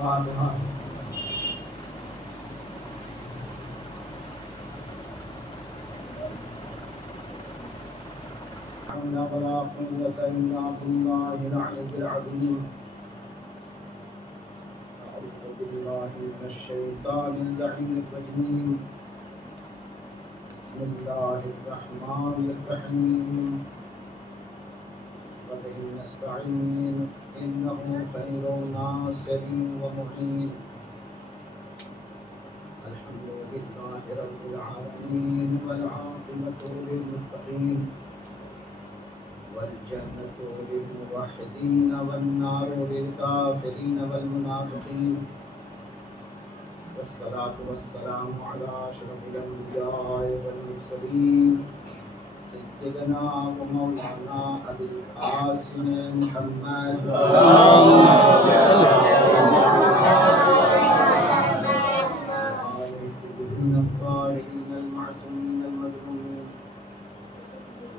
فاتحہ۔ ولا قوة إلا بالله العلي العظيم۔ أعوذ بالله من الشيطان اللعين الرجيم۔ بسم الله الرحمن الرحيم۔ وبه نستعين إنه خير ناصر ومعين۔ الحمد لله رب العالمين والعاقبة للمتقين والجنة للموحدين والنار للكافرين والمنافقين، والصلاة والسلام على أشرف الأنبياء والمرسلين سيدنا ومولانا أبي القاسم محمد الطيبين الطاهرين المعصومين المظلومين،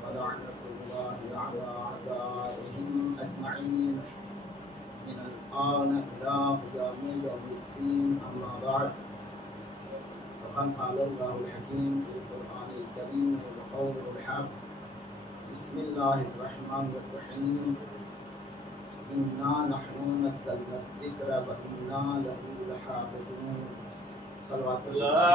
ولعنة الله على أعدائهم أجمعين من الآن إلى قيام يوم الدين، أما بعد، فقد قال الله الحكيم في القرآن الكريم وقوله الحق: بسم الله الرحمن الرحيم، إنا نحن نزلنا الذكر وإنا له لحافظون۔ صلوات اللہ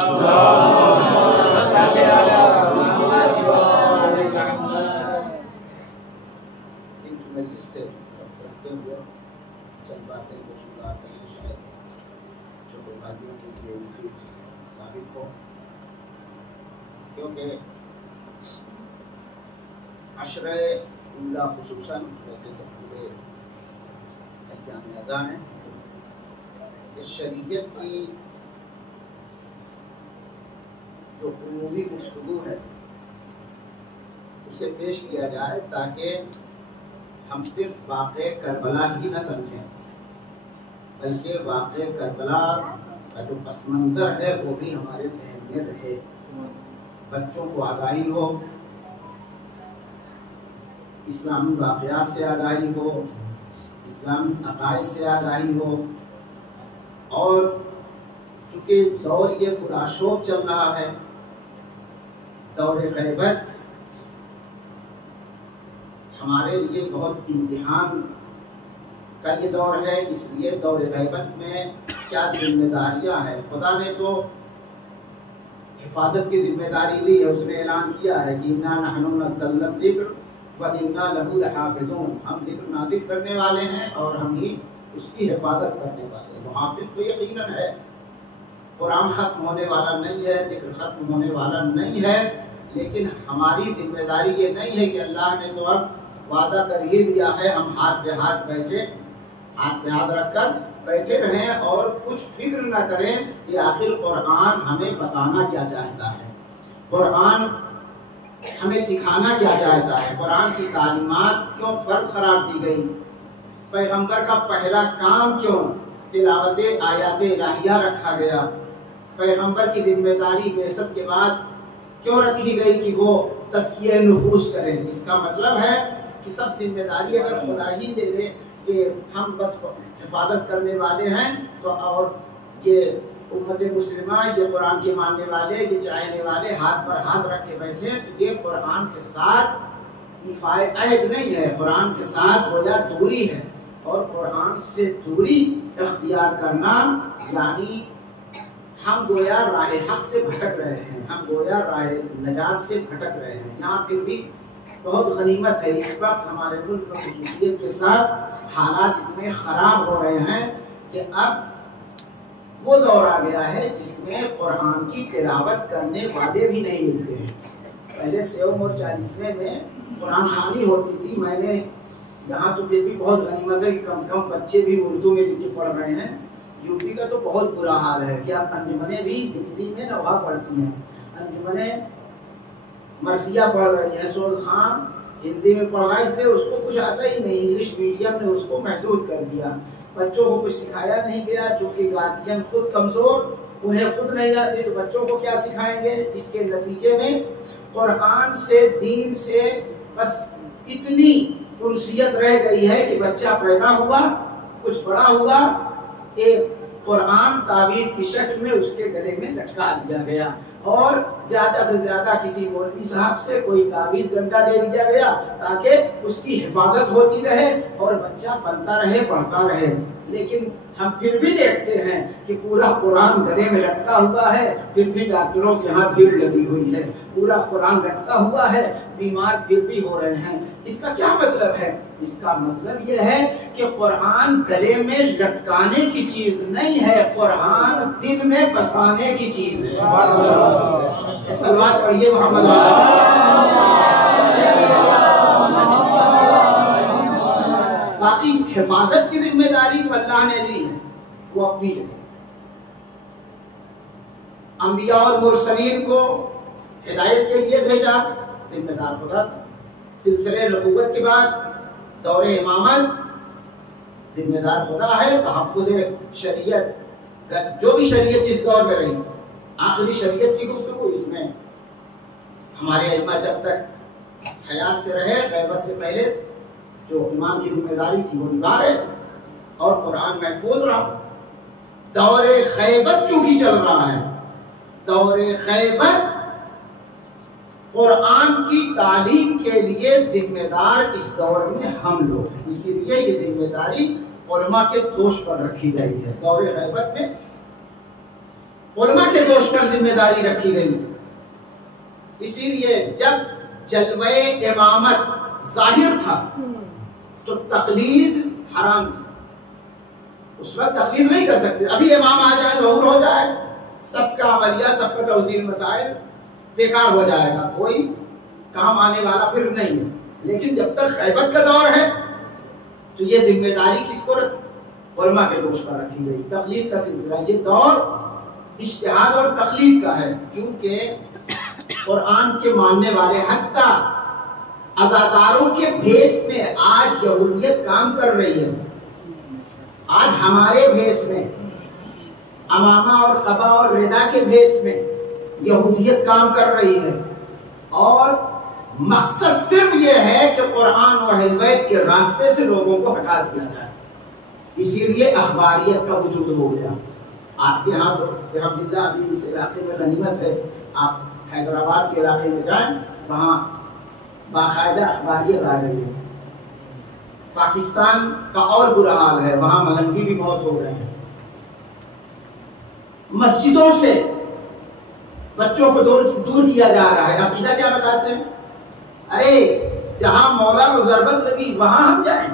مجلس سے رکھتے ہوئے چند باتیں گفتگو کریں، شاید چھوٹے بھائیوں کے لیے مفید ثابت ہو، کیونکہ عشرہ اولا خصوصاً، ویسے تو پورے ایام اعضاء ہیں، اس شریعت کی جو عمومی گفتگو ہے اسے پیش کیا جائے تاکہ ہم صرف واقع کربلا ہی نہ سمجھیں، بلکہ واقع کربلا کا جو پس منظر ہے وہ بھی ہمارے ذہن میں رہے، بچوں کو آگاہی ہو، اسلامی واقعات سے آگاہی ہو، اسلامی عقائد سے آگاہی ہو، اور چونکہ دور یہ پرآشوب چل رہا ہے، دور غیبت ہمارے لیے بہت امتحان کا یہ دور ہے، اس لیے دور غیبت میں کیا ذمہ داریاں ہیں۔ خدا نے تو حفاظت کی ذمہ داری لی ہے، اس نے اعلان کیا ہے کہ انا نحن نزلنا الذکر وانا له لحافظون، ہم ذکر نازل کرنے والے ہیں اور ہم ہی اس کی حفاظت کرنے والے ہیں۔ محافظ تو یقیناً ہے، قرآن ختم ہونے والا نہیں ہے، ذکر ختم ہونے والا نہیں ہے، لیکن ہماری ذمہ داری یہ نہیں ہے کہ اللہ نے تو اب وعدہ کر ہی لیا ہے، ہم ہاتھ پہ ہاتھ رکھ کر بیٹھے رہیں اور کچھ فکر نہ کریں کہ آخر قرآن ہمیں بتانا کیا چاہتا ہے، قرآن ہمیں سکھانا کیا چاہتا ہے، قرآن کی تعلیمات کیوں فرض قرار دی گئی، پیغمبر کا پہلا کام کیوں تلاوت آیات الہیہ رکھا گیا، پیغمبر کی ذمہ داری بعثت کے بعد کیوں رکھی گئی کہ وہ تزکیہ نفوس کریں۔ اس کا مطلب ہے کہ سب ذمہ داری اگر خدا ہی لے لے کہ ہم بس حفاظت کرنے والے ہیں، تو اور یہ امت مسلمہ، یہ قرآن کے ماننے والے، یہ چاہنے والے ہاتھ پر ہاتھ رکھ کے بیٹھے ہیں، تو یہ قرآن کے ساتھ ایفائے عہد نہیں ہے، قرآن کے ساتھ گویا دوری ہے، اور قرآن سے دوری اختیار کرنا یعنی ہم گویا راہ حق سے بھٹک رہے ہیں، ہم گویا راہ نجات سے بھٹک رہے ہیں۔ یہاں پھر بھی بہت غنیمت ہے، اس وقت ہمارے ملک میں خصوصیت کے ساتھ حالات اتنے خراب ہو رہے ہیں کہ اب وہ دور آ گیا ہے جس میں قرآن کی تلاوت کرنے والے بھی نہیں ملتے ہیں۔ پہلے سیوم اور 40ویں میں قرآن خوانی ہوتی تھی، میں نے یہاں تو پھر بھی بہت غنیمت ہے کہ کم سے کم بچے بھی اردو میں لکھ کے پڑھ رہے ہیں۔ یو پی کا تو بہت برا حال ہے کہ اب انجمنیں بھی ہندی میں نوحہ پڑھتی ہیں، انجمنیں مرثیہ پڑھ رہی ہیں، سعود خان ہندی میں پڑھ رہا ہے، اس لیے اس کو کچھ آتا ہی نہیں، انگلش میڈیم نے اس کو محدود کر دیا، بچوں کو کچھ سکھایا نہیں گیا، چونکہ گارجین خود کمزور، انہیں خود نہیں آتی تو بچوں کو کیا سکھائیں گے۔ اس کے نتیجے میں قرآن سے، دین سے بس اتنی انسیت رہ گئی ہے کہ بچہ پیدا ہوا، کچھ بڑا ہوا ایک قرآن تعویذ کی شکل میں اس کے گلے میں لٹکا دیا گیا، اور زیادہ سے زیادہ کسی مولوی صاحب سے کوئی تعویذ گنڈا لے لیا گیا تاکہ اس کی حفاظت ہوتی رہے اور بچہ پلتا رہے، پڑھتا رہے۔ لیکن ہم پھر بھی دیکھتے ہیں کہ پورا قرآن گلے میں لٹکا ہوا ہے، پھر بھی ڈاکٹروں کے ہاں بھیڑ لگی ہوئی ہے، پورا قرآن لٹکا ہوا ہے، بیمار پھر بھی ہو رہے ہیں۔ اس کا کیا مطلب ہے؟ اس کا مطلب یہ ہے کہ قرآن گلے میں لٹکانے کی چیز نہیں ہے، قرآن دل میں بسانے کی چیز ہے۔ صلوات پڑھیے محمد۔ باقی حفاظت کی ذمہ داری جو اللہ نے لی ہے وہ اپنی جگہ، انبیاء اور مرسلین کو ہدایت کے لیے بھیجا، ذمہ دار خدا تھا۔ سلسلے نبوت کے بعد دور امامت، ذمہ دار خدا ہے۔ تحفظ شریعت، جو بھی شریعت جس دور میں رہی، آخری شریعت کی گفتگو اس میں ہمارے ائمہ جب تک حیات سے رہے، غیبت سے پہلے جو امام کی ذمہ داری تھی وہ نبھا رہے تھے اور قرآن محفوظ رہا۔ دور غیبت چونکہ چل رہا ہے، دور غیبت قرآن کی تعلیم کے لیے ذمہ دار اس دور میں ہم لوگ ہیں، اسی لیے یہ ذمہ داری علماء کے دوش پر رکھی گئی ہے۔ دور غیبت میں علماء کے دوش پر ذمہ داری رکھی گئی، اسی لیے جب جلوہ امامت ظاہر تھا تو تقلید حرام تھی، اس وقت تقلید نہیں کر سکتے۔ ابھی امام آ جائے، ظہور ہو جائے، سب کا عملیہ، سب کا توضیح مسائل بیکار ہو جائے گا، کوئی کام آنے والا پھر نہیں ہے۔ لیکن جب تک غیبت کا دور ہے تو یہ ذمہ داری کس کو علماء کے دوش پر رکھی گئی۔ تقلید کا سلسلہ، یہ دور اجتہاد اور تقلید کا ہے، چونکہ قرآن کے ماننے والے حتیٰ عزاداروں کے بھیس میں آج یہودیت کام کر رہی ہے۔ آج ہمارے بھیس میں، امامہ اور قبا اور رضا کے بھیس میں یہودیت کام کر رہی ہے، اور مقصد صرف یہ ہے کہ قرآن و اہل بیت کے راستے سے لوگوں کو ہٹا دیا جائے۔ اسی لیے اخباریت کا وجود ہو گیا۔ آپ کے ہاں تو الحمدللہ ابھی اس علاقے میں غنیمت ہے، آپ حیدرآباد کے علاقے میں جائیں، وہاں باقاعدہ اخباریت آ گئی ہے۔ پاکستان کا اور برا حال ہے، وہاں ملنگی بھی بہت ہو رہے ہیں۔ مسجدوں سے بچوں کو دور کیا جا رہا ہے۔ عقیدہ کیا بتاتے ہیں؟ ارے جہاں مولا کو ضربت لگی وہاں ہم جائیں،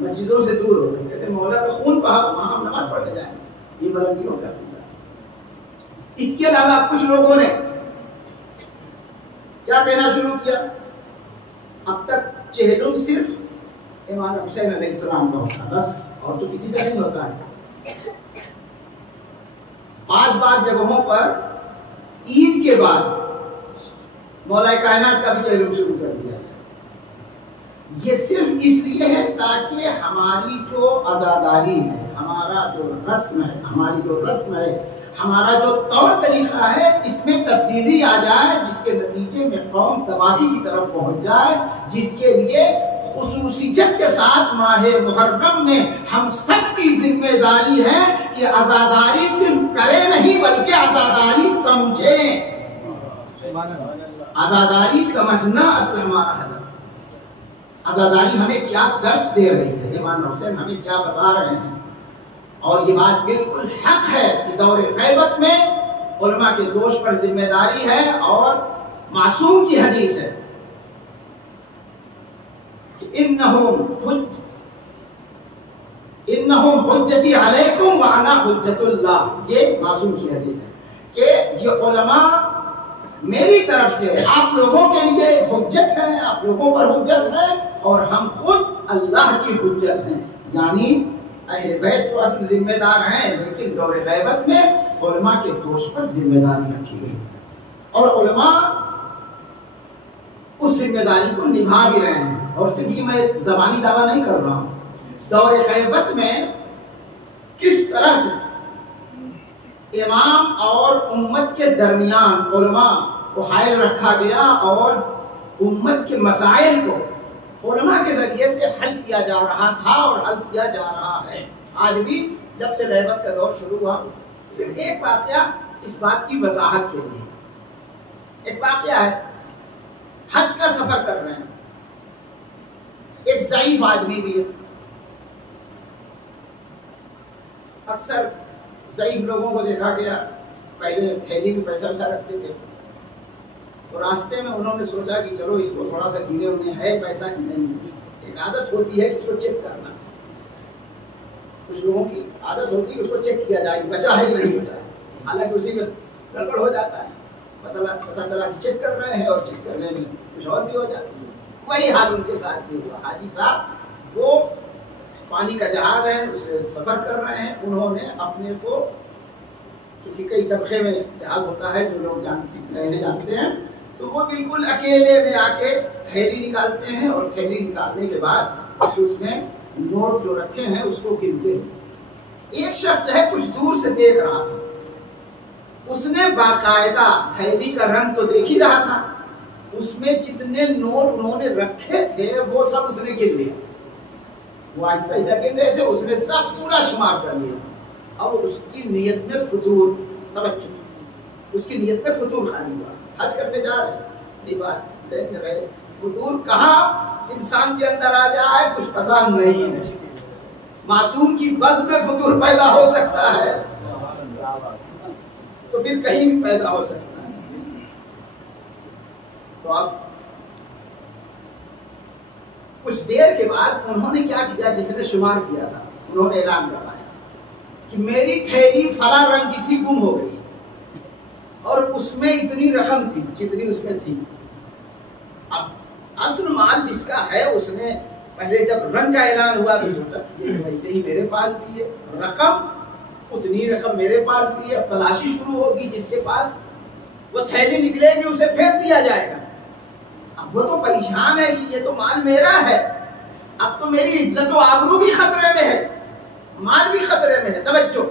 مسجدوں سے دور ہو گئے، کہتے ہیں مولا کا خون بہا، وہاں ہم نماز پڑھنے جائیں۔ یہ ملنگیوں کا عقیدہ۔ اس کے علاوہ کچھ لوگوں نے کیا کہنا شروع کیا؟ اب تک چہلم صرف امام حسین علیہ السلام کا ہوتا ہے، بس، اور تو کسی کا نہیں ہوتا ہے۔ بعض جگہوں پر عید کے بعد مولا کائنات کا بھی چہلم شروع کر دیا۔ یہ صرف اس لیے ہے تاکہ ہماری جو عزاداری ہے، ہمارا جو رسم ہے، ہماری جو رسم ہے، ہمارا جو طور طریقہ ہے، اس میں تبدیلی آ جائے، جس کے نتیجے میں قوم تباہی کی طرف پہنچ جائے، جس کے لیے خصوصیت کے ساتھ ماہ محرم میں ہم سب کی ذمہ داری ہے کہ عزاداری صرف کرے نہیں بلکہ عزاداری سمجھیں۔ عزاداری سمجھنا اصل ہمارا ہدف ہے۔ عزاداری ہمیں کیا درس دے رہی ہے، امام حسین ہمیں کیا بتا رہے ہیں، اور یہ بات بالکل حق ہے کہ دور غیبت میں علماء کے دوش پر ذمہ داری ہے، اور معصوم کی حدیث ہے کہ انہم حجتی علیکم وانا حجت اللہ، یہ معصوم کی حدیث ہے کہ یہ علماء میری طرف سے آپ لوگوں کے لیے حجت ہے، آپ لوگوں پر حجت ہے، اور ہم خود اللہ کی حجت ہیں۔ یعنی اہل بیت تو اصل ذمہ دار ہیں، لیکن دور غیبت میں علماء کے دوش پر ذمہ داری رکھی گئی، اور علماء اس ذمہ داری کو نبھا بھی رہے ہیں۔ اور صرف یہ میں زبانی دعویٰ نہیں کر رہا ہوں، دور غیبت میں کس طرح سے امام اور امت کے درمیان علماء کو حائل رکھا گیا، اور امت کے مسائل کو علماء کے ذریعے سے حل کیا جا رہا تھا اور حل کیا جا رہا ہے۔ آج بھی جب سے غیبت کا دور شروع ہوا، صرف ایک واقعہ اس بات کی وضاحت کے لیے. ایک واقعہ ہے، حج کا سفر کر رہے ہیں، ایک ضعیف آدمی بھی ہے. اکثر ضعیف لوگوں کو دیکھا گیا پہلے تھیلی میں پیسہ ویسا رکھتے تھے، تو راستے میں انہوں نے سوچا کہ چلو اس کو تھوڑا سا گرے ہوئے ہے پیسہ کہ نہیں ہے. ایک عادت ہوتی ہے کہ اس کو چیک کرنا، کچھ لوگوں کی عادت ہوتی ہے کہ اس کو چیک کیا جائے کہ بچا ہے کہ نہیں بچا ہے، حالانکہ اسی میں گڑبڑ ہو جاتا ہے. پتہ چلا کہ چیک کر رہے ہیں اور چیک کرنے میں کچھ اور بھی ہو جاتا ہے. وہی حال ان کے ساتھ بھی ہوا. حاجی صاحب وہ پانی کا جہاز ہے، اس سے سفر کر رہے ہیں. انہوں نے اپنے کو، کیونکہ کئی طبقے میں جہاز ہوتا ہے جو لوگ جانتے ہیں، تو وہ بالکل اکیلے میں آ کے تھیلی نکالتے ہیں، اور تھیلی نکالنے کے بعد اس میں نوٹ جو رکھے ہیں اس کو گنتے ہیں. ایک شخص ہے کچھ دور سے دیکھ رہا تھا، اس نے باقاعدہ تھیلی کا رنگ تو دیکھ ہی رہا تھا، اس میں جتنے نوٹ انہوں نے رکھے تھے وہ سب اس نے گن لیا. وہ آہستہ آہستہ گن رہے تھے، اس نے سب پورا شمار کر لیا. اور اس کی نیت میں فطور، توجہ، اس کی نیت میں فطور خالی ہوا. حج کرنے جا رہے ہیں، یہ بات دیکھ رہے، فطور کہاں انسان کے اندر آ جائے کچھ پتہ نہیں ہے. معصوم کی بس میں فطور پیدا ہو سکتا ہے تو پھر کہیں بھی پیدا ہو سکتا ہے. تو اب کچھ دیر کے بعد انہوں نے کیا کیا، جس نے شمار کیا تھا انہوں نے اعلان کروایا کہ میری تھیلی فلاں رنگ کی تھی، گم ہو گئی، اور اس میں اتنی رقم تھی جتنی اس میں تھی. اب اصل مال جس کا ہے اس نے پہلے جب رنگ کا اعلان ہوا تو سوچا یہ ویسے ہی میرے پاس بھی ہے، رقم اتنی رقم میرے پاس بھی ہے. اب تلاشی شروع ہوگی، جس کے پاس وہ تھیلی نکلے گی اسے پھینک دیا جائے گا. اب وہ تو پریشان ہے کہ یہ تو مال میرا ہے، اب تو میری عزت و آبرو بھی خطرے میں ہے، مال بھی خطرے میں ہے. توجہ،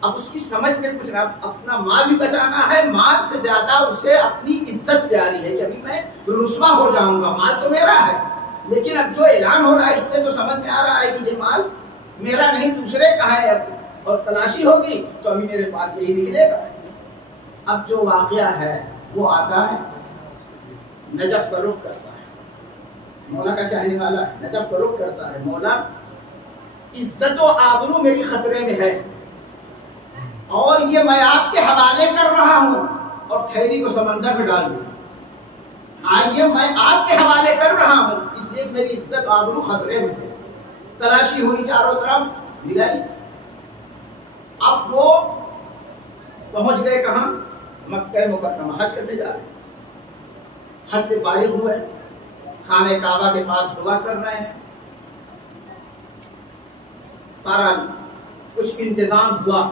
اب اس کی سمجھ میں کچھ نہ، اپنا مال بھی بچانا ہے، مال سے زیادہ اسے اپنی عزت پیاری ہے کہ ابھی میں رسوا ہو جاؤں گا. مال تو میرا ہے، لیکن اب جو اعلان ہو رہا ہے اس سے تو سمجھ میں آ رہا ہے کہ یہ مال میرا نہیں دوسرے کا ہے، اور تلاشی ہوگی تو ابھی میرے پاس یہی نکلے گا. اب جو واقعہ ہے وہ آتا ہے، نجف کا رخ کرتا ہے، مولا کا چاہنے والا ہے، نجف کا رخ کرتا ہے. مولا عزت و آبرو میری خطرے میں ہے، اور یہ میں آپ کے حوالے کر رہا ہوں، اور تھیلی کو سمندر میں ڈال دوں. آئیے میں آپ کے حوالے کر رہا ہوں، اس لیے میری عزت و آبرو خطرے میں ہے. تلاشی ہوئی چاروں طرف، ملائی. اب وہ پہنچ گئے کہاں؟ مکہ مکرمہ. حج کرنے جا رہے ہیں، حج سے فارغ ہوئے، خانہ کعبہ کے پاس دعا کر رہے ہیں. سارا کچھ انتظام ہوا،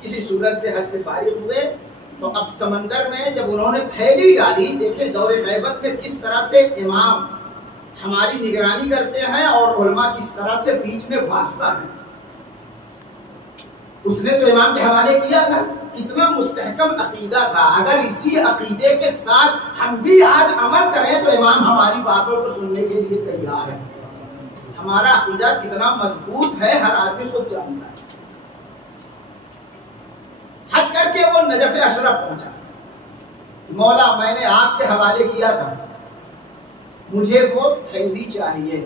کسی صورت سے حج سے فارغ ہوئے. تو اب سمندر میں جب انہوں نے تھیلی ڈالی، دیکھیں دور غیبت میں کس طرح سے امام ہماری نگرانی کرتے ہیں اور علماء کس طرح سے بیچ میں واسطہ ہے. اس نے تو امام کے حوالے کیا تھا، اتنا مستحکم عقیدہ تھا. اگر اسی عقیدے کے ساتھ ہم بھی آج عمل کریں تو امام ہماری باتوں کو سننے کے لیے تیار ہے. ہمارا عقیدہ کتنا مضبوط ہے ہر آدمی خود جانتا ہے. حج کر کے وہ نجف اشرف پہنچا. مولا میں نے آپ کے حوالے کیا تھا، مجھے وہ تھیلی چاہیے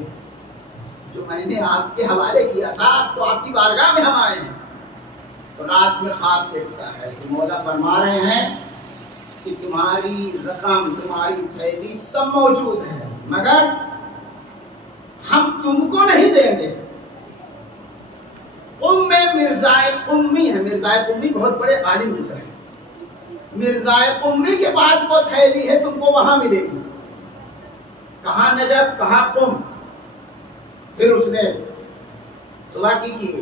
جو میں نے آپ کے حوالے کیا تھا. تو آپ کی بارگاہ میں ہم آئے ہیں. تو رات میں خواب دیکھتا ہے کہ مولا فرما رہے ہیں کہ تمہاری رقم، تمہاری تھیلی سب موجود ہے، مگر ہم تم کو نہیں دیں گے. میں مرزائے قمی ہے، مرزائے قمی بہت بڑے عالم گزرے ہیں. مرزائے قمی کے پاس وہ تھیلی ہے، تم کو وہاں ملے گی. کہاں نجف، کہاں قم. پھر اس نے دعا کی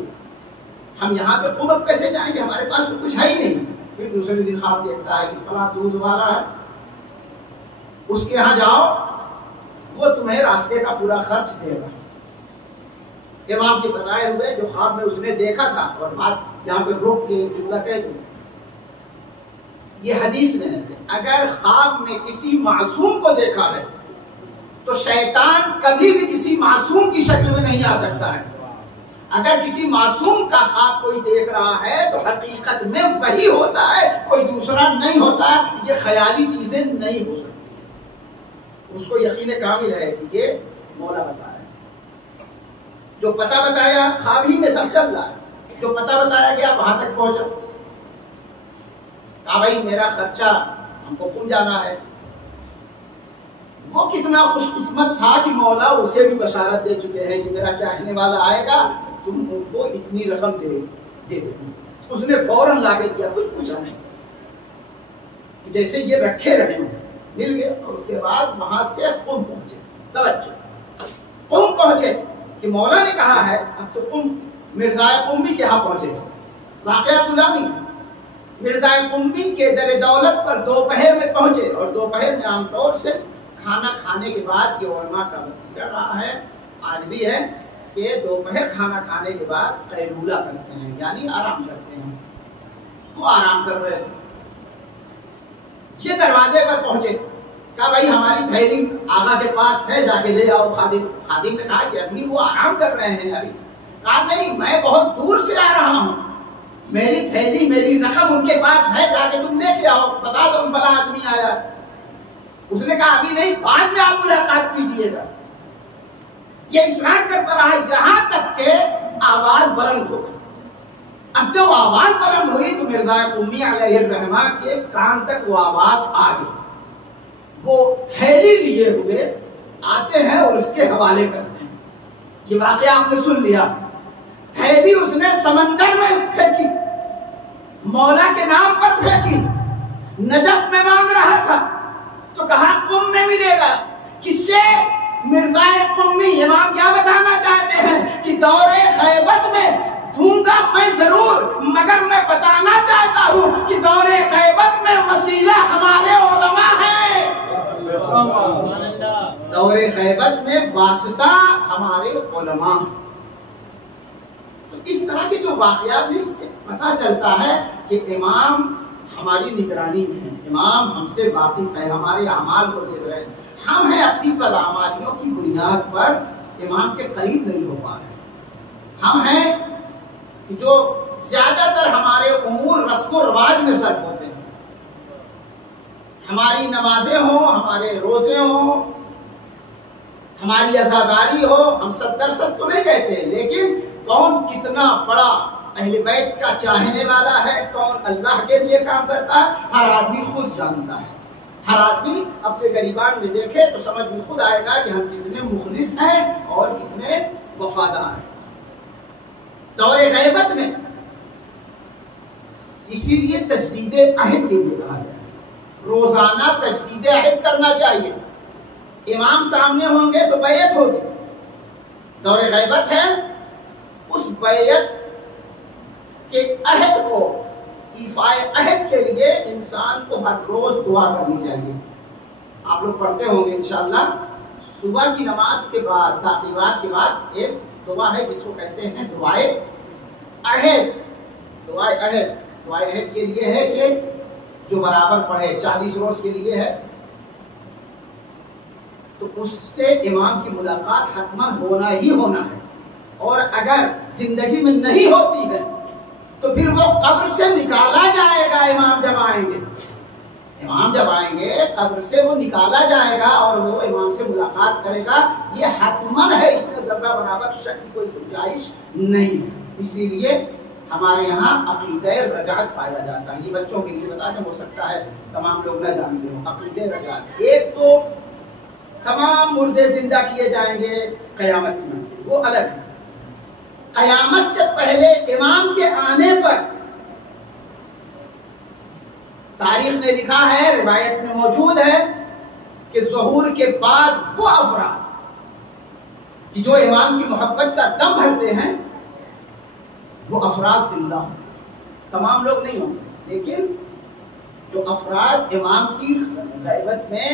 ہم یہاں سے قم اب کیسے جائیں گے، ہمارے پاس تو کچھ ہے ہی نہیں. پھر دوسرے دن خواب دیکھتا ہے کہ فلاں دودھ والا ہے، اس کے یہاں جاؤ، وہ تمہیں راستے کا پورا خرچ دے گا. امام کے بتائے ہوئے جو خواب میں اس نے دیکھا تھا، اور بات یہاں پہ روک کے جملہ کہہ دوں، یہ حدیث میں ہے اگر خواب میں کسی معصوم کو دیکھا ہے تو شیطان کبھی بھی کسی معصوم کی شکل میں نہیں آ سکتا ہے. اگر کسی معصوم کا خواب کوئی دیکھ رہا ہے تو حقیقت میں وہی ہوتا ہے، کوئی دوسرا نہیں ہوتا ہے، یہ خیالی چیزیں نہیں ہو سکتی۔ اس کو یقین کامل ہے کہ یہ مولا بتا رہا ہے۔ جو پتہ بتایا خواب ہی میں سب چل رہا ہے، جو پتہ بتایا گیا وہاں تک پہنچا، کہا بھائی میرا خرچہ ہم کو قم جانا ہے۔ وہ کتنا خوش قسمت تھا کہ مولا اسے بھی بشارت دے چکے ہیں کہ میرا چاہنے والا آئے گا، تم ان کو اتنی رقم دے دے۔ اس نے فوراً لا کے دیا، کچھ پوچھا نہیں، جیسے یہ رکھے رہے مل گئے۔ اور اس کے بعد وہاں سے قم پہنچے۔ توجہ، قم پہنچے کہ مولا نے کہا ہے اب تو قم، مرزا قمی کے ہاں پہنچے۔ واقعہ طولانی ہے۔ مرزا قمی کے در دولت پر دوپہر میں پہنچے، اور دوپہر میں عام طور سے کھانا کھانے کے بعد، یہ علماء کا وطیرہ رہا ہے، آج بھی ہے، کہ دوپہر کھانا کھانے کے بعد قیلولہ کرتے ہیں، یعنی آرام کرتے ہیں۔ وہ آرام کر رہے تھے، یہ دروازے پر پہنچے، کہا بھائی ہماری تھیلی آقا کے پاس ہے، جا کے لے آؤ۔ خادم نے کہا کہ ابھی وہ آرام کر رہے ہیں ابھی۔ کہا نہیں، میں بہت دور سے آ رہا ہوں، میری تھیلی میری رقم ان کے پاس ہے، جا کے تم لے کے آؤ، بتا دو فلاں آدمی آیا۔ اس نے کہا ابھی نہیں، بعد میں آپ ملاقات کیجیے گا۔ یہ اصرار کرتا رہا یہاں تک کہ آواز بلند ہو گئی۔ اب جب آواز بلند ہوئی تو مرزا قمی علیہ الرحمہ کے کان تک وہ آواز آ گئی۔ وہ تھیلی لیے ہوئے آتے ہیں اور اس کے حوالے کرتے ہیں۔ یہ واقعہ آپ نے سن لیا۔ تھیلی اس نے سمندر میں پھینکی، مولا کے نام پر پھینکی۔ نجف میں مانگ رہا تھا تو کہا قم میں ملے گا۔ کس سے؟ مرزا قمی۔ امام کیا بتانا چاہتے ہیں کہ دور غیبت میں دوں گا میں ضرور، مگر میں بتانا چاہتا ہوں کہ دور غیبت میں وسیلہ ہمارے علماء ہیں۔ دور غیبت میں واسطہ ہمارے علماء ہیں۔ تو اس طرح کے جو واقعات ہیں، اس سے پتہ چلتا ہے کہ امام ہماری نگرانی میں ہے، امام ہم سے واقف ہے، ہمارے اعمال کو دیکھ رہے ہیں۔ ہم ہیں اپنی بدعمالیوں کی بنیاد پر امام کے قریب نہیں ہو پا رہے۔ ہم ہیں کہ جو زیادہ تر ہمارے امور رسم و رواج میں صرف ہوتے ہیں، ہماری نمازیں ہوں، ہمارے روزے ہوں، ہماری عزاداری ہو، ہم 70% تو نہیں کہتے، لیکن کون کتنا بڑا اہل بیت کا چاہنے والا ہے، کون اللہ کے لیے کام کرتا ہے، ہر آدمی خود جانتا ہے۔ ہر آدمی اپنے غریبان میں دیکھے تو سمجھ میں خود آئے گا کہ ہم کتنے مخلص ہیں اور کتنے وفادار ہیں۔ دور غیبت میں اسی لیے تجدید عہد کے لیے کہا گیا ہے، روزانہ تجدید عہد کرنا چاہیے۔ امام سامنے ہوں گے تو بیعت ہوگی، دور غیبت ہے، اس بیعت کے عہد کو، ایفائے عہد کے لیے انسان کو ہر روز دعا کرنی چاہیے۔ آپ لوگ پڑھتے ہوں گے انشاءاللہ، صبح کی نماز کے بعد، تعقیبات کے بعد ایک دعا ہے جس کو کہتے ہیں دعائے عہد۔ دعائے عہد، دعائے عہد کے لیے ہے کہ جو برابر پڑھے، 40 روز کے لیے ہے، تو اس سے امام کی ملاقات حتماً ہونا ہی ہونا ہے، اور اگر زندگی میں نہیں ہوتی ہے تو پھر وہ قبر سے نکالا جائے گا۔ امام جب آئیں گے، امام جب آئیں گے قبر سے وہ نکالا جائے گا اور وہ امام سے ملاقات کرے گا، یہ حتماً ہے، اس میں ذرہ برابر شک کی کوئی گنجائش نہیں ہے۔ اسی لیے ہمارے یہاں عقیدہ رجعت پایا جاتا ہے۔ یہ بچوں کے لیے بتا دیں، ہو سکتا ہے تمام لوگ نہ جانتے ہوں۔ عقیدہ رجعت، ایک تو تمام مردے زندہ کیے جائیں گے قیامت میں، وہ الگ ہے۔ قیامت سے پہلے امام کے آنے پر تاریخ نے لکھا ہے، روایت میں موجود ہے کہ ظہور کے بعد وہ افراد کہ جو امام کی محبت کا دم بھرتے ہیں، وہ افراد زندہ ہوں گے۔ تمام لوگ نہیں ہوں گے، لیکن جو افراد امام کی غیبت میں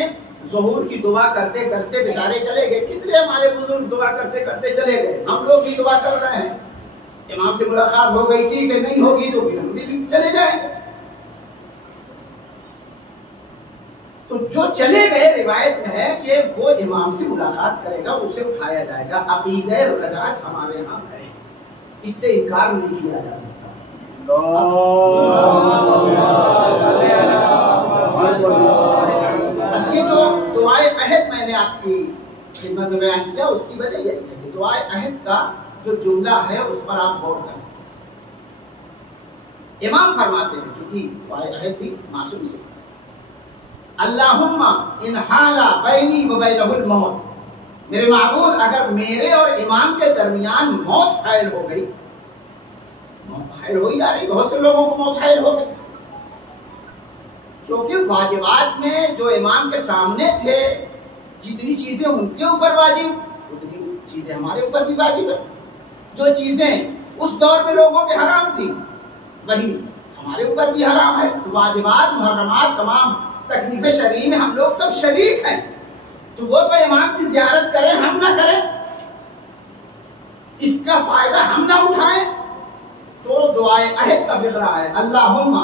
ظہور کی دعا کرتے کرتے بیچارے چلے گئے، کتنے ہمارے بزرگ دعا کرتے کرتے چلے گئے، ہم لوگ بھی دعا کر رہے ہیں، امام سے ملاقات ہو گئی، ٹھیک ہے، نہیں ہوگی تو پھر ہم بھی چلے جائیں گے۔ تو جو چلے گئے، روایت میں ہے کہ وہ امام سے ملاقات کرے گا، اسے اٹھایا جائے گا۔ عقیدہ رجعت ہمارے ہاں ہے، اس سے انکار نہیں کیا جا سکتا۔ یہ جو دعائے عہد میں نے آپ کی خدمت میں بیان کیا، اس کی وجہ یہی ہے کہ دعائے عہد کا جو جملہ ہے اس پر آپ غور کریں۔ امام فرماتے ہیں، چونکہ دعائے عہد بھی معصوم سے، اللہم ان حال بینی و بینہ الموت، میرے معبود اگر میرے اور امام کے درمیان موت حائل ہو گئی، موت حائل ہوئی جا رہی، بہت سے لوگوں کو موت حائل ہو گئی، کیونکہ واجبات میں جو امام کے سامنے تھے، جتنی چیزیں ان کے اوپر واجب اتنی چیزیں ہمارے اوپر بھی واجب ہے، جو چیزیں اس دور میں لوگوں پہ حرام تھی وہی ہمارے اوپر بھی حرام ہے۔ واجبات، محرمات، تمام تکلیف شرعی میں ہم لوگ سب شریک ہیں، تو وہ تو امام کی زیارت کریں ہم نہ کریں، اس کا فائدہ ہم نہ اٹھائیں، تو دعائے عہد کا فقرہ ہے، اللہم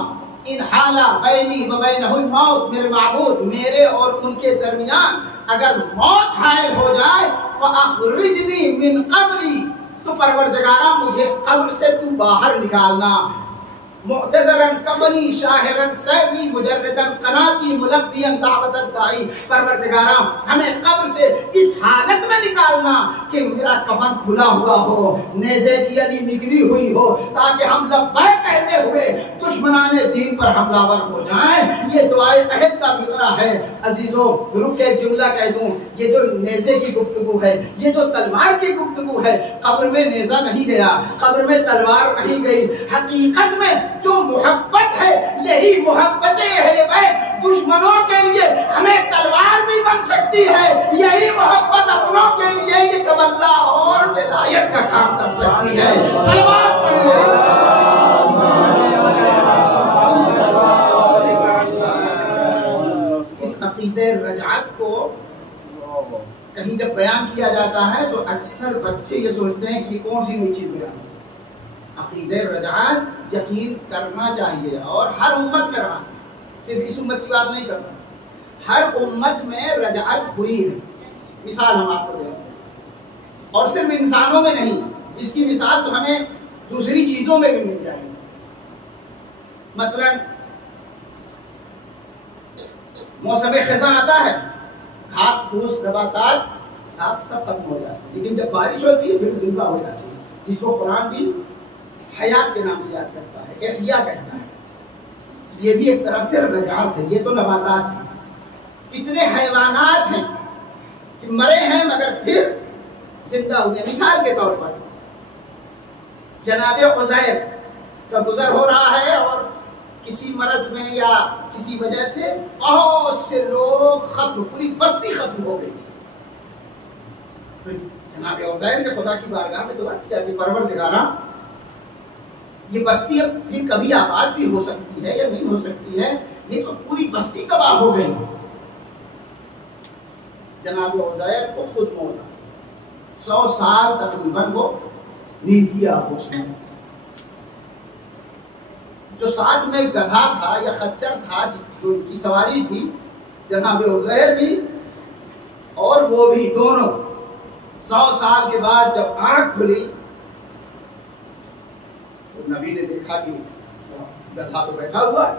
ان حالا بینی و بینہ الموت، میرے معبود میرے اور ان کے درمیان اگر موت حائل ہو جائے، فاخرجنی من قبری، تو پروردگارا مجھے قبر سے تو باہر نکالنا، معتذرن کبنی شاہرن سیبی مجردن قناتی ملبین دعوت الدائی، پروردگارا ہمیں قبر سے اس حالت میں نکالنا کہ میرا کفن کھلا ہوا ہو، نیزے کی علی نکلی ہوئی ہو، تاکہ ہم لبیک کہتے ہوئے دشمنان دین پر حملہ ور ہو جائیں۔ یہ دعائے عہد کا فقرہ ہے۔ عزیزو رک کے ایک جملہ کہہ دوں، یہ جو نیزے کی گفتگو ہے، یہ جو تلوار کی گفتگو ہے، قبر میں نیزہ نہیں گیا، قبر میں تلوار نہیں گئی، حقیقت میں جو محبت ہے یہی محبت اہل بیت دشمنوں کے لیے ہمیں تلوار بھی بن سکتی ہے، یہی محبت اپنوں کے لیے یہ تولا اور ولایت کا کام کر سکتی ہے۔ صلوات پڑھیے۔ اس عقیدہ رجعت کو کہیں جب بیان کیا جاتا ہے تو اکثر بچے یہ سوچتے ہیں کہ یہ کون سی نئی چیز بیان ہے۔ عقیدہ رجعت یقین کرنا چاہیے، اور ہر امت میں رہا، صرف اس امت کی بات نہیں کرتا، ہر امت میں رجعت ہوئی ہے۔ مثال ہم آپ کو دیں، اور صرف انسانوں میں نہیں، اس کی مثال تو ہمیں دوسری چیزوں میں بھی مل جائے گی۔ مثلا موسم خزاں آتا ہے، گھاس پھوس نباتات گھاس سب ختم ہو جاتا ہے، لیکن جب بارش ہوتی ہے پھر زندہ ہو جاتی ہے، جس کو قرآن بھی حیات کے نام سے یاد کرتا ہے، احیا کہتا ہے۔ یہ بھی ایک طرح سے رجعت ہے۔ یہ تو نباتات ہیں، اتنے حیوانات ہیں کہ مرے ہیں مگر پھر زندہ ہوئے۔ مثال کے طور پر جناب عزیر کا گزر ہو رہا ہے، اور کسی مرض میں یا کسی وجہ سے بہت سے لوگ ختم، پوری بستی ختم ہو گئی تھی، تو جناب عزیر نے خدا کی بارگاہ میں دعا کیا کہ پروردگارا یہ بستی اب پھر کبھی آباد بھی ہو سکتی ہے یا نہیں ہو سکتی ہے، یہ تو پوری بستی تباہ ہو گئی۔ جناب عزیر کو خود موت، 100 سال تقریباً وہ نیند کی آغوش میں، جو ساتھ میں گدھا تھا یا خچر تھا جس کی سواری تھی، جناب عزیر بھی اور وہ بھی دونوں 100 سال کے بعد جب آنکھ کھلی تو نبی نے دیکھا کہ گدھا تو بیٹھا ہوا ہے،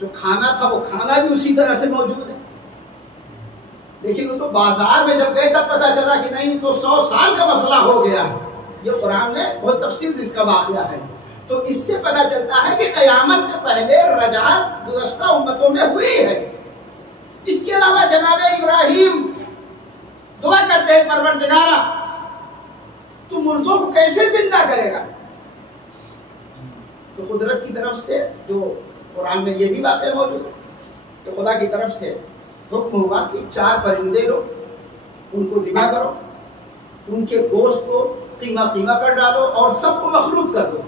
جو کھانا تھا وہ کھانا بھی اسی طرح سے موجود ہے، لیکن وہ تو بازار میں جب گئے تب پتا چلا کہ نہیں تو 100 سال کا مسئلہ ہو گیا ہے۔ یہ قرآن میں بہت تفصیل سے اس کا واقعہ ہے، تو اس سے پتا چلتا ہے کہ قیامت سے پہلے رجعت گزشتہ امتوں میں ہوئی ہے۔ اس کے علاوہ جناب ابراہیم دعا کرتے ہیں پروردگارا تو مردوں کو کیسے زندہ کرے گا، تو قدرت کی طرف سے جو قرآن میں یہ بھی واقعہ موجود ہے کہ خدا کی طرف سے حکم ہوا کہ 4 پرندے لو، ان کو ذبح کرو، ان کے گوشت کو قیمہ کر ڈالو اور سب کو مخلوط کر دو،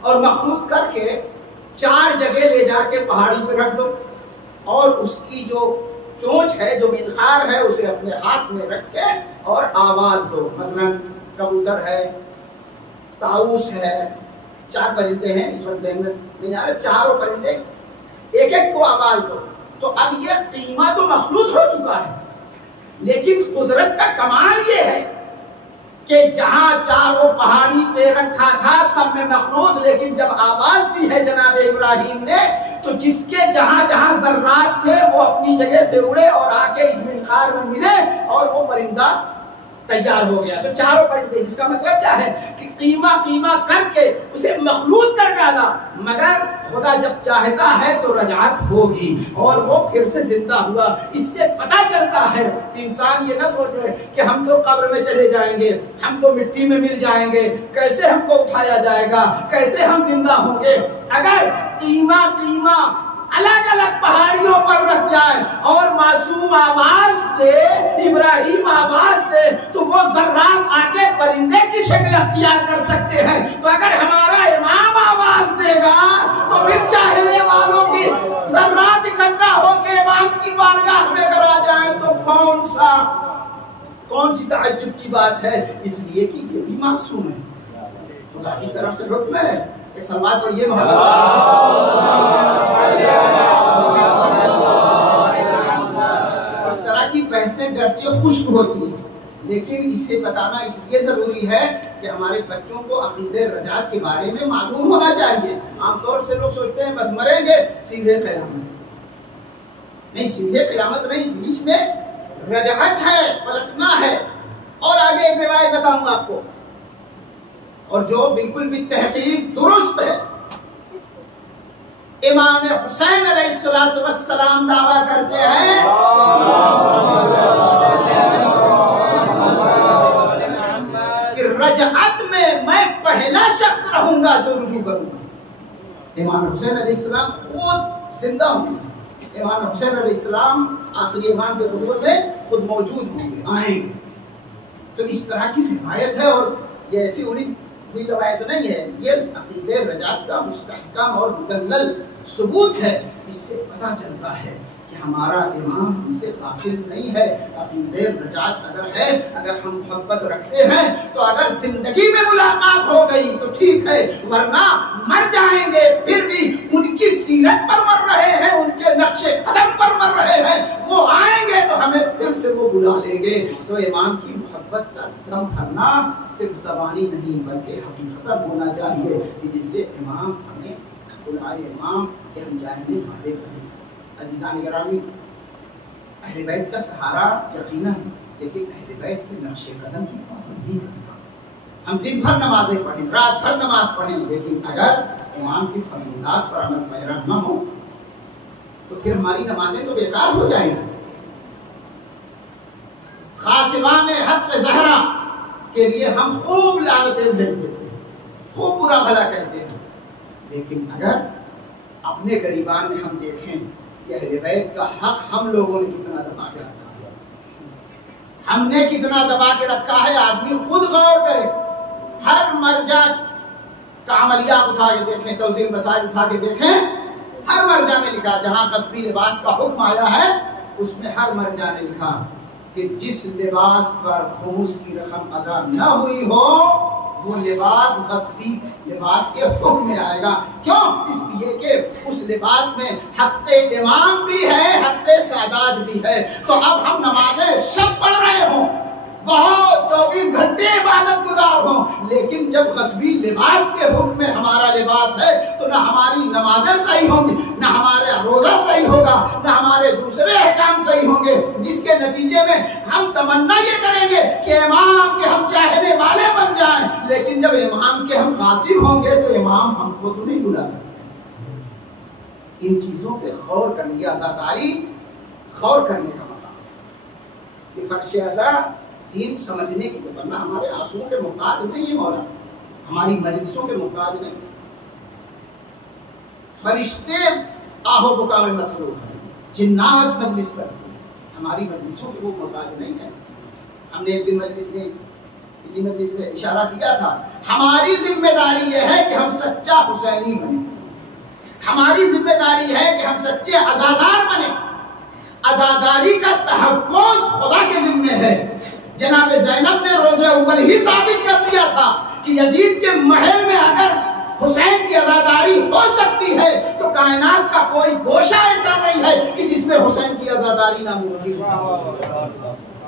اور مخلوط کر کے 4 جگہ لے جا کے پہاڑی پہ رکھ دو، اور اس کی جو چونچ ہے، جو منقار ہے، اسے اپنے ہاتھ میں رکھ کے اور آواز دو۔ مثلا کبوتر ہے، طاؤس ہے، 4 پرندے ہیں، اس وقت ذہن میں نہیں آ رہے، 4 پرندے ایک ایک کو آواز دو، تو اب یہ قیمہ تو مخلوط ہو چکا ہے، لیکن قدرت کا کمال یہ ہے کہ جہاں چاروں پہاڑی پہ رکھا تھا سب میں مخلوط، لیکن جب آواز دی ہے جناب ابراہیم نے تو جس کے جہاں جہاں ذرات تھے وہ اپنی جگہ سے اڑے اور آ کے اس منقار میں ملے اور وہ پرندہ تیار ہو گیا. تو چاروں پرندے، جس کا مطلب کیا ہے کہ قیمہ کر کے اسے مخلوط کر ڈالا. مگر خدا جب چاہتا ہے تو رجعت ہوگی اور وہ پھر سے زندہ ہوا. اس سے پتہ چلتا ہے کہ انسان یہ نہ سوچ رہے کہ ہم تو قبر میں چلے جائیں گے، ہم تو مٹی میں مل جائیں گے، کیسے ہم کو اٹھایا جائے گا، کیسے ہم زندہ ہوں گے. اگر قیمہ الگ الگ پہاڑیوں پر رکھ جائے اور معصوم آواز دے، ابراہیم آواز دے، تو وہ ذرات آ کے پرندے کی شکل اختیار کر سکتے ہیں. تو اگر ہمارا امام آواز دے گا تو پھر چاہنے والوں کی ذرات اکٹھا ہو کے امام کی بارگاہ میں اگر آ جائیں تو کون سی تعجب کی بات ہے. اس لیے کہ یہ بھی معصوم ہے، خدا کی طرف سے حکم ہے. ایک سلوات پڑھیے. اس طرح کی بحثیں گرچہ خشک ہوتی ہیں لیکن اسے بتانا اس لیے ضروری ہے کہ ہمارے بچوں کو عقیدہ رجعت کے بارے میں معلوم ہونا چاہیے. عام طور سے لوگ سوچتے ہیں بس مریں گے سیدھے قیامت. نہیں، سیدھے قیامت نہیں، بیچ میں رجعت ہے، پلٹنا ہے. اور آگے ایک روایت بتاؤں گا آپ کو، اور جو بالکل بھی تحقیق درست ہے. امام حسین علیہ السلام دعویٰ کرتے ہیں کہ رجعت میں پہلا شخص رہوں گا جو رجوع کروں گا. امام حسین علیہ السلام خود زندہ ہوں گے. امام حسین علیہ السلام آخری امام کے ظہور میں خود موجود ہوں گے، آئیں گے. تو اس طرح کی روایت ہے اور یہ ایسی کوئی روایت نہیں ہے، یہ عقیدہ رجعت کا مستحکم اور مدلل ثبوت ہے. اس سے پتہ چلتا ہے کہ ہمارا امام ہم سے غافل نہیں ہے. عقیدہ رجعت اگر ہے، اگر ہم محبت رکھتے ہیں تو اگر زندگی میں ملاقات ہو گئی تو ٹھیک ہے، ورنہ مر جائیں گے پھر بھی ان کی سیرت پر مر رہے ہیں، ان کے نقش قدم پر مر رہے ہیں. وہ آئیں گے تو ہمیں پھر سے وہ بلا لیں گے. تو امام کی محبت کا دم بھرنا صرف زبانی نہیں بلکہ حقیقت ہونا چاہیے کہ جس سے امام ہمیں بلائے امام کہ ہم چاہنے والے کریں. عزیزان گرامی، اہل بیت کا سہارا یقیناً، لیکن اہل بیت کے نقش قدم کی پابندی کرنا. ہم دن بھر نمازیں پڑھیں، رات بھر نماز پڑھیں، لیکن اگر امام کی فرمودات پر عمل پیرا نہ ہو تو پھر ہماری نمازیں تو بیکار ہو جائیں گی. خاصبان حق زہرا کے لیے ہم خوب لعنتیں بھیجتے تھے، خوب برا بھلا کہتے ہیں، لیکن اگر اپنے غریبان میں ہم دیکھیں کہ اہل بیت کا حق ہم لوگوں نے کتنا دبا کے رکھا ہے، ہم نے کتنا دبا کے رکھا ہے. آدمی خود غور کرے. ہر مرجع کا عملیہ اٹھا کے دیکھیں، توزیع مسائل اٹھا کے دیکھیں، ہر مرجع میں لکھا، جہاں غصبی لباس کا حکم آیا ہے اس میں ہر مرجع نے لکھا کہ جس لباس پر خمس کی رقم ادا نہ ہوئی ہو وہ لباس غصبی لباس کے حکم میں آئے گا. کیوں؟ اس لیے کہ اس لباس میں حق امام بھی ہے، حق سادات بھی ہے. تو اب ہم نمازیں سب پڑھ رہے ہوں، بہت 24 گھنٹے عبادت گزار ہوں، لیکن جب غصبی لباس کے حکم میں ہمارا لباس ہے تو نہ ہماری نمازیں صحیح ہوں گی، نہ ہمارا روزہ صحیح ہوگا، نہ ہمارے دوسرے احکام صحیح ہوں گے، جس کے نتیجے میں ہم تمنا یہ کریں گے کہ امام کے ہم چاہنے والے بن جائیں، لیکن جب امام کے ہم غاصب ہوں گے تو امام ہم کو تو نہیں بلا سکتے. ان چیزوں پہ غور کرنے کی آزاداری، غور کرنے کا مقام. یہ فرش ازا دین سمجھنے کی، ورنہ ہمارے آنسوؤں کے محتاج نہیں ہے مولا، ہماری مجلسوں کے محتاج نہیں. فرشتے آہو بکا میں مصروف ہیں، جنات مجلس کرتے ہیں، ہماری مجلسوں کے وہ محتاج نہیں ہے. ہم نے ایک دن کسی مجلس میں اشارہ کیا تھا، ہماری ذمہ داری یہ ہے کہ ہم سچا حسینی بنیں، ہماری ذمہ داری ہے کہ ہم سچے عزادار بنیں. عزاداری کا تحفظ خدا کے ذمہ ہے. جناب زینب نے روز اول ہی ثابت کر دیا تھا کہ یزید کے محل میں اگر حسین کی عزاداری ہو سکتی ہے تو کائنات کا کوئی گوشہ ایسا نہیں ہے کہ جس میں حسین کی عزاداری نہ موجود ہو.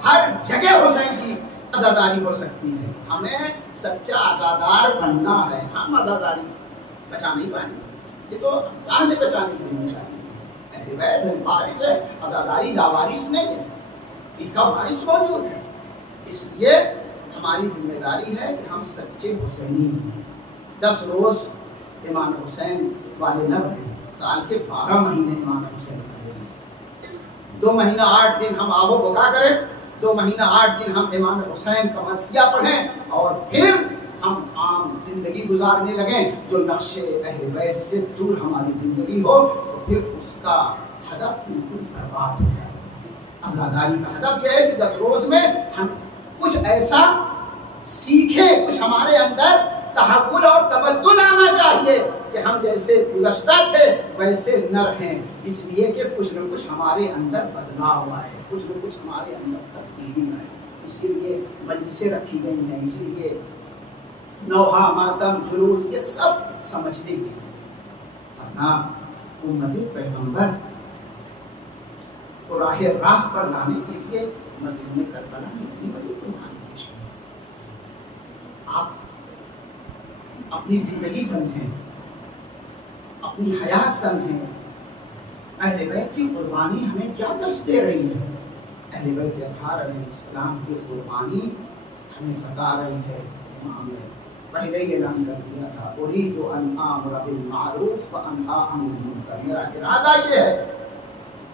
ہر جگہ حسین کی عزاداری ہو سکتی ہے. ہمیں سچا عزادار بننا ہے. ہم عزاداری بچا نہیں پائیں گے، یہ تو اللہ نے بچانے کی ذمہ داری ہے. اہل بیت وارث ہے، عزاداری لاوارث نہیں ہے، اس کا وارث موجود ہے. اس لیے ہماری ذمہ داری ہے کہ ہم سچے حسینی ہیں. 10 روز امام حسین والے نہ بنے، سال کے 12 مہینے امام حسین والے. 2 مہینہ 8 دن ہم آہو بکا کریں، 2 مہینہ 8 دن ہم امام حسین کا مرثیہ پڑھیں، اور پھر ہم عام زندگی گزارنے لگیں جو نقش اہل بیت سے دور ہماری زندگی ہو، تو پھر اس کا ہدف بالکل برباد ہو جائے. عزاداری کا ہدف یہ ہے کہ 10 روز میں ہم کچھ ایسا سیکھیں، کچھ ہمارے اندر تحول اور تبدل آنا چاہیے کہ ہم جیسے گزشتہ تھے ویسے نہ رہیں. اس لیے کہ کچھ نہ کچھ ہمارے اندر بدلاؤ آئے، کچھ نہ کچھ ہمارے اندر تبدیلی آئے. اسی لیے مجلسیں رکھی گئی ہیں، اسی لیے نوحہ، ماتم، جلوس، یہ سب سمجھنے کے لیے. ورنہ امت پیغمبر کو راہ راست پر لانے کے لیے مدینہ کربلا میں اتنی بڑی قربانی پیش کی. آپ اپنی زندگی سمجھیں، اپنی حیات سمجھیں. اہل بیت کی قربانی ہمیں کیا درس دے رہی ہے؟ اہل بیت اطہار علیہ السلام کی قربانی ہمیں بتا رہی ہے. امام نے پہلے ہی اعلان کر دیا تھا، اريد ان آمر بالمعروف وانہی عن المنکر. میرا ارادہ یہ ہے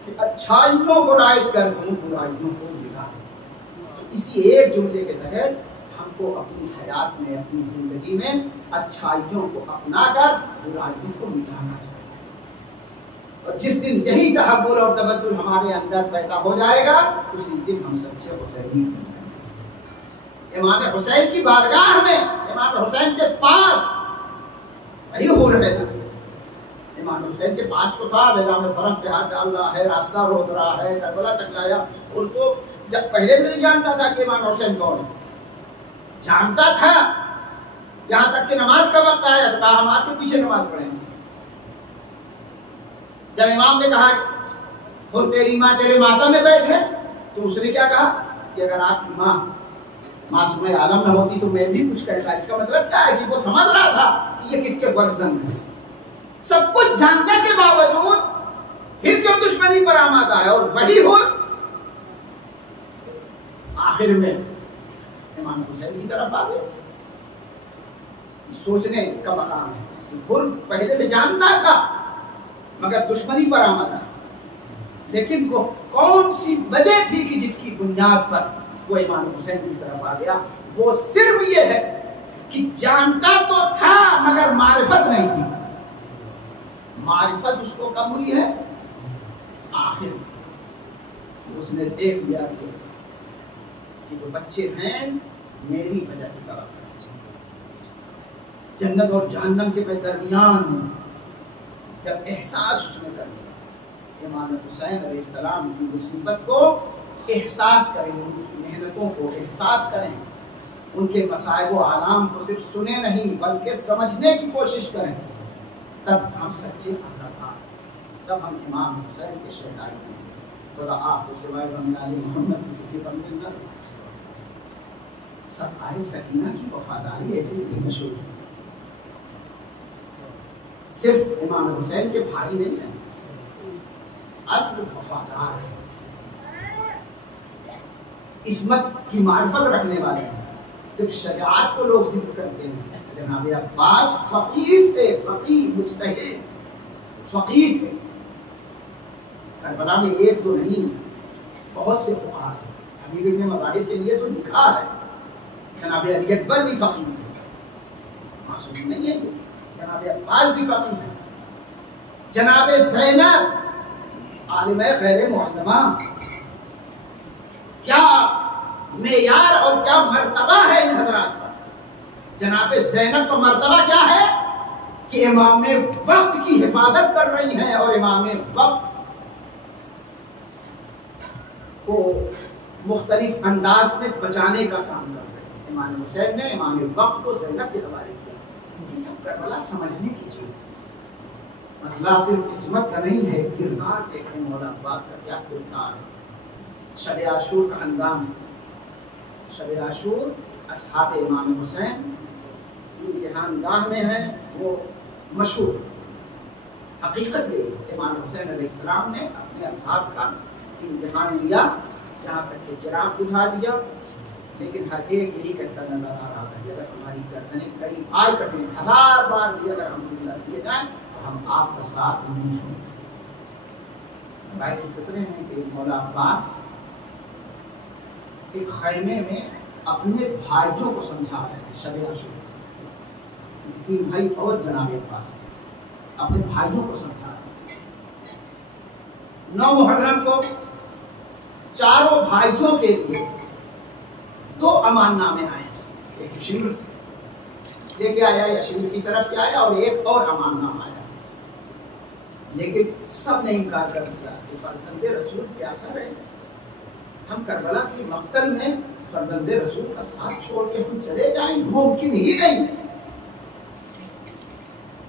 کہ اچھائیوں کو رائج کر دوں، برائیوں کو مٹا دوں. اسی ایک جملے کے تحت ہم کو اپنی حیات میں، اپنی زندگی میں اچھائیوں کو اپنا کر برائیوں کو مٹانا چاہیے. اور جس دن یہی تحول اور تبدل ہمارے اندر پیدا ہو جائے گا، اسی دن ہم سچے حسینی بن جائیں گے. امام حسین کی بارگاہ میں، امام حسین کے پاس وہی ہو رہے تھے. امام حسین کے پاس تو تھا، نظام فرض پہ ہاتھ ڈال رہا ہے، راستہ روک رہا ہے، کربلا تک لایا. اور تو جب پہلے بھی جانتا تھا کہ امام حسین کون ہے، جانتا تھا. یہاں تک کہ نماز کا وقت آیا تو کہا ہم آپ کے پیچھے نماز پڑھیں گے. جب امام نے کہا اور تیری ماں تیرے ماتم میں بیٹھے، تو اس نے کیا کہا کہ اگر آپ کی ماں معصوم عالم نہ ہوتی تو میں بھی کچھ کہتا. اس کا مطلب کیا ہے کہ وہ سمجھ رہا تھا کہ یہ کس کے فرزند ہیں. سب کچھ جاننے کے باوجود پھر کیوں دشمنی پر آمادہ ہے. اور وہی ہو آخر میں امام حسین کی طرف آ گئے. سوچنے کا مقام ہے. پہلے سے جانتا تھا مگر دشمنی پر آمادہ. لیکن وہ کون سی وجہ تھی کہ جس کی بنیاد پر وہ امام حسین کی طرف آ گیا؟ وہ صرف یہ ہے کہ جانتا تو تھا مگر معرفت نہیں تھی. معرفت اس کو کب ہوئی ہے؟ آخر اس نے دیکھ لیا کہ جو بچے ہیں میری وجہ سے تڑپ رہے ہیں، جنت اور جہنم کے درمیان ہوں. جب احساس اس نے کر لیا امام حسین علیہ السلام کی مصیبت کو احساس کریں، ان کی محنتوں کو احساس کریں، ان کے مصائب و آلام کو صرف سنیں نہیں بلکہ سمجھنے کی کوشش کریں، تب ہم سچے عزادار، تب ہم امام حسین کے شہدائی ہیں. خدا آپ کو سوائے بننے علی محمد کی کسی پر مل نہ. سب آئے سکینہ کی وفاداری ایسے ہی مشہور ہے. صرف امام حسین کے بھائی نہیں ہیں، اصل وفادار ہے، عصمت کی معرفت رکھنے والے ہیں. صرف شجاعت کو لوگ ذکر کرتے ہیں. جناب عباس فقیر تھے، فقیر مجتہد فقیر تھے. کربلا میں ایک دو نہیں بہت سے فقہا تھے. حبیب ابن مظاہر کے لیے تو لکھا ہے جناب علی اکبر بھی فقیر تھے، معصوم نہیں ہے یہ. جناب عباس بھی فقیر ہیں. جناب زینب عالمہ غیر معلمہ، کیا معیار اور کیا مرتبہ ہے ان حضرات کا. جناب زینب کا مرتبہ کیا ہے کہ امام وقت کی حفاظت کر رہی ہیں اور امام وقت کو مختلف انداز میں بچانے کا کام کر رہے ہیں. امام حسین نے امام وقت کو زینب کے حوالے کیا. یہ سب کربلا سمجھنے کی چیز. مسئلہ صرف قسمت کا نہیں ہے، کردار دیکھیں مولا عباس کا کیا کردار ہے. شب عاشور کا ہنگام ہے. شب عاشور اصحاب امام حسین امتحان گاہ میں ہیں، وہ مشہور حقیقت یہ امام حسین علیہ السلام نے اپنے اصحاب کا امتحان لیا، جہاں تک کہ چراغ بجھا دیا، لیکن ہر ایک یہی کہتا نظر آ رہا ہے کہ اگر ہماری گردنیں کئی بار کٹیں، 1000 بار بھی اگر ہم زندہ کیے جائیں تو ہم آپ کا ساتھ نہیں چھوڑیں گے۔ روایت فکرے ہیں کہ مولا عباس ایک خیمے میں اپنے بھائیوں کو سمجھا رہے ہیں شب عاشور، 3 بھائی اور جناب عباس اپنے بھائیوں کو سمجھا رہے ہیں۔ 9 محرم کو چاروں بھائیوں کے لیے 2 امان نامے آئے، ایک شمر لے کے آیا یا شمر کی طرف سے آیا، اور ایک اور امان نامہ آیا، لیکن سب نے انکار کر دیا کہ فرزند رسول پیاسا رہے، ہم کربلا کی مقتل میں فرزند رسول کا ساتھ چھوڑ کے ہم چلے جائیں، ممکن ہی نہیں۔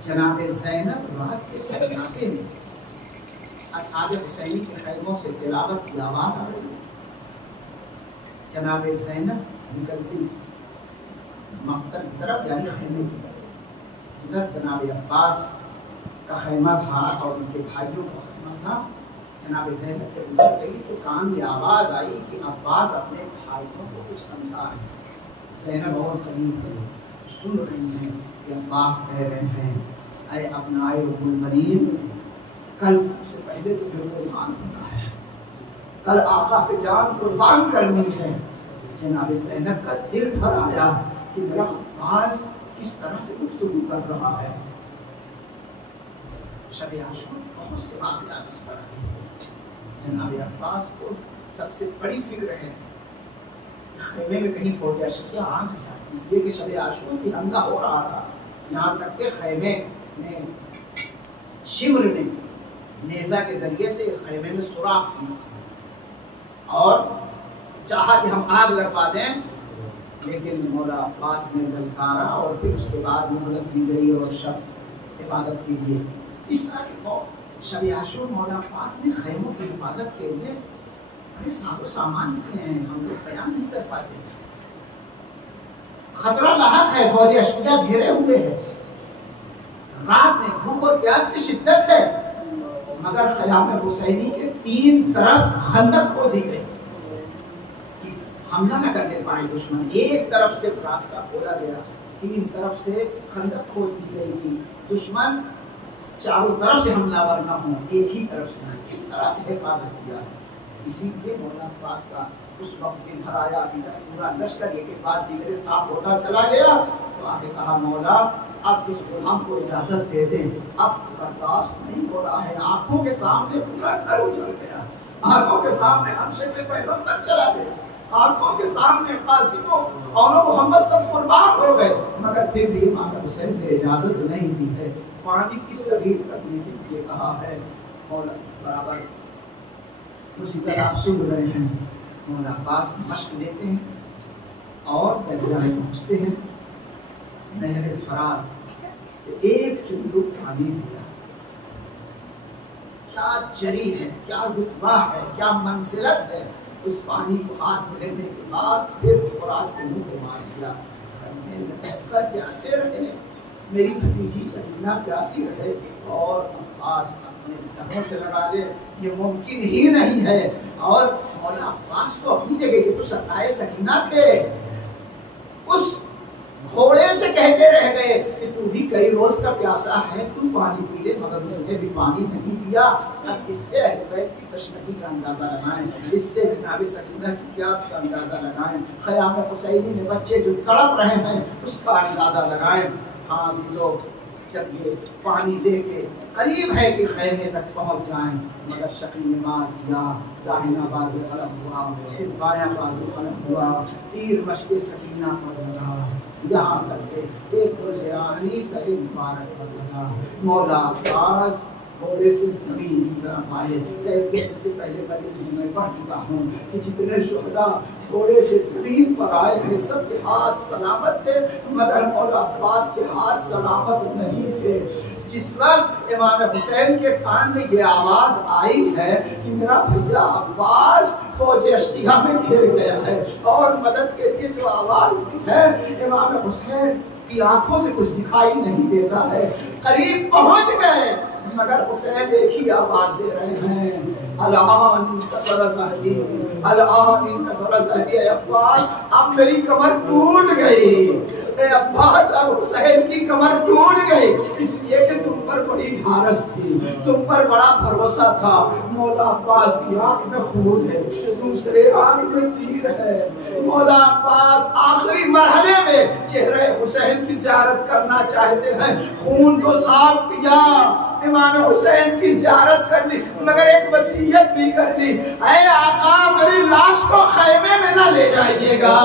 جناب زینب رات کے سناٹے میں اصحاب حسینی کے خیموں سے تلاوت کی آواز آ رہی ہے، جناب زینب نکلتی مقتل کی طرف یعنی خیمے کی طرف، ادھر جناب عباس کا خیمہ تھا اور ان کے بھائیوں کا خیمہ تھا۔ جناب زینب کے اندر گئی تو کان میں آواز آئی کہ عباس اپنے بھائیوں کو کچھ سمجھا رہے ہیں۔ زینب اور قریب گئی، سن رہی ہیں کہ عباس کہہ رہے ہیں اے ابنائے ام المنین، کل سب سے پہلے تو پھر قربان ہونا ہے، کل آقا پہ جان قربان کرنی ہے۔ جناب زینب کا دل بھر آیا کہ میرا عباس کس طرح سے گفتگو کر رہا ہے۔ شب عاشور بہت سے واقعات اس طرح کے، جناب عباس کو سب سے بڑی فکر ہے خیمے میں کہیں فوج اشکیا آ نہ جائے، اس لیے کہ شب عاشور ترنگا ہو رہا تھا، یہاں تک کہ خیمے میں شمر نے نیزہ کے ذریعے سے خیمے میں سوراخ کیا اور چاہا کہ ہم آگ لگوا دیں، لیکن مولا عباس نے للکارا اور پھر اس کے بعد مہلت دی گئی اور شب عبادت کیجیے۔ اس طرح کے شب عاشور مولا عباس نے خیموں کی حفاظت کے لیے بڑے ساز و سامان کیے ہیں، ہم لوگ بیان نہیں کر پاتے۔ خطرہ لاحق ہے، فوج اشکیا گھیرے ہوئے ہیں، رات میں بھوک اور پیاس کی شدت ہے، مگر خیام حسینی کے 3 طرف خندق کھود دی گئی، حملہ نہ کرنے پائے دشمن۔ ایک طرف سے راستہ کھولا گیا، 3 طرف سے خندق کھود دی گئی تھی، دشمن چاروں طرف سے حملہ ور نہ ہوں، ایک ہی طرف سے نہ، اس طرح سے حفاظت کیا۔ اسی لیے مولا عباس کا اس وقت دن بھر آیا، پورا لشکر ایک ایک بعد دیگرے صاف ہوتا چلا گیا، تو آگے کہا مولا اب اس غلام کو اجازت دے دیں، اب برداشت نہیں ہو رہا ہے، آنکھوں کے سامنے پورا گھر اجڑ گیا، آنکھوں کے سامنے ہم شکل پیغمبر چلا گیا، آنکھوں کے سامنے قاسم اور محمد سب قربان ہو گئے، مگر پھر بھی امام حسین نے اجازت نہیں دی ہے، پانی کی صغیر کرنے کے لیے کہا ہے۔ مولا برابر اسی طرح آپ سن رہے ہیں، مولا عباس مشق لیتے ہیں اور دریا میں پہنچتے ہیں، نہر فرات ایک چندک پانی دیا، کیا جری ہے، کیا رتبہ ہے، کیا منزلت ہے، اس پانی کو ہاتھ میں لینے کے بعد پھر فرات کے منہ پہ مار دیا۔ اسکر پیاسے رہے، میری بھتیجی سکینہ پیاسی رہے اور عباس اپنے لبوں سے لگا لے، یہ ممکن ہی نہیں ہے۔ اور مولا عباس کو اپنی جگہ کے تو سرکائے سکینہ تھے، اس گھوڑے سے کہتے رہ گئے کہ تو بھی کئی روز کا پیاسا ہے، تو پانی پی لے، مگر اس نے بھی پانی نہیں پیا۔ اب اس سے اہل بیت کی تشنگی کا اندازہ لگائیں، اس سے جناب سکینہ کی پیاس کا اندازہ لگائیں، خیام حسینی میں بچے جو تڑپ رہے ہیں اس کا اندازہ لگائیں۔ ہاں لوگ جب یہ پانی لے کے قریب ہے کہ خیمے تک پہنچ جائیں، مگر شقی نے مار دیا، داہنا بازو قلم ہوا، پھر بایاں بازو قلم ہوا، تیر مشق سکینہ پر لگا، یہاں تک کہ ایک روز آخری سر مبارک پر لگا۔ مولا عباس گھوڑے سے زمین کی طرف آئے، کیفیت سے پہلے میں پڑھ چکا ہوں کہ جتنے شہداء گھوڑے سے زمین پر آئے ہیں سب کے ہاتھ سلامت تھے، مگر مولا عباس کے ہاتھ سلامت نہیں تھے۔ جس وقت امام حسین کے کان میں یہ آواز آئی ہے کہ میرا بھیا عباس فوج اشتہا میں گھر گیا ہے اور مدد کے لیے جو آواز ہے، امام حسین کی آنکھوں سے کچھ دکھائی نہیں دیتا ہے، قریب پہنچ گئے مگر حسین ایک ہی آواز دے رہے ہیں، الآن انتصر ظہری، الآن انتصر ظہری۔ اے عباس اب میری کمر ٹوٹ گئی، اے عباس اب حسین کی کمر ٹوٹ گئی، اس لیے کہ تم پر بڑی ڈھارس تھی، تم پر بڑا بھروسہ تھا۔ مولا عباس کی آنکھ میں خون ہے، دوسرے آنکھ میں تیر ہے۔ مولا عباس آخری مرحلے میں چہرے حسین کی زیارت کرنا چاہتے ہیں، خون کو صاف کیا، امام حسین کی زیارت کر لی، مگر ایک وصیت بھی کر لی، اے آقا میری لاش کو خیمے میں نہ لے جائیے گا،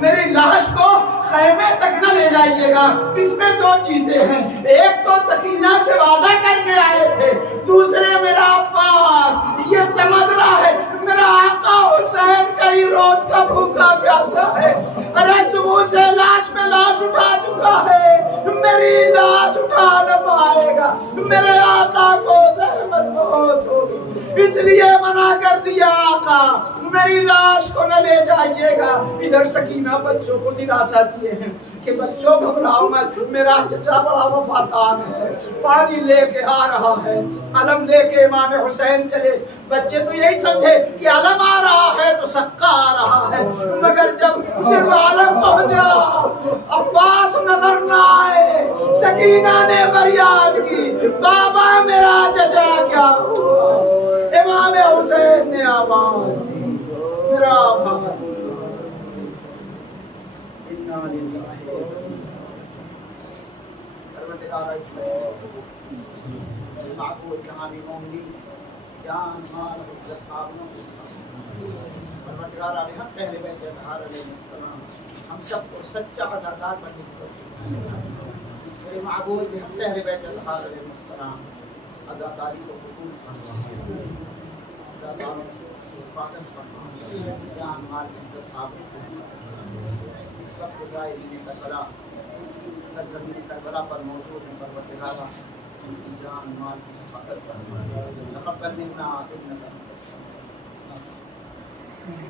میری لاش کو خیمے تک نہ لے جائیے گا۔ اس میں دو چیزیں ہیں، ایک تو سکینہ سے وعدہ کر کے آئے تھے، دوسرے میرا عباس یہ سمجھ رہا ہے میرا آقا حسین کئی روز کا بھوکا پیاسا ہے، ارے صبح سے لاش پہ لاش اٹھا چکا ہے، میری لاش اٹھا نہ پائے گا، میرے آقا کو زحمت بہت ہوگی، اس لیے منع کر دیا آقا میری لاش کو نہ لے جائیے گا۔ ادھر سکینہ بچوں کو دلاسا دیے ہیں کہ بچوں گھبراؤ مت، میرا چچا بڑا وفادار ہے، پانی لے کے آ رہا ہے۔ علم لے کے امام حسین چلے، بچے تو یہی سمجھے کہ علم آ رہا ہے تو سکہ آ رہا ہے، مگر جب صرف علم پہنچا عباس نظر نہ آئے، سکینہ نے فریاد کی بابا میرا چچا کیا ہوا؟ امام حسین نے آواز دی میرا بھائی، انا للہ پروردگار معبود جہانی مومنی جان مال عزت آبرو، پروردگار علیہ پہلے بیت اطہار علیہ السلام ہم سب کو سچا عزادار بننے کی توفیق عطا، میرے معبود پہلے بیت اطہار علیہ السلام اس عزاداری کو قبول فرما، عزاداروں کی حفاظت فرما، جان مال عزت آبرو۔ اس وقت زائرین کربلا سرزمین کربلا پر موجود ہیں، پروردگارا ان کی جان مال کی حفاظت فرما، تقبل منا انک انت السمیع العلیم۔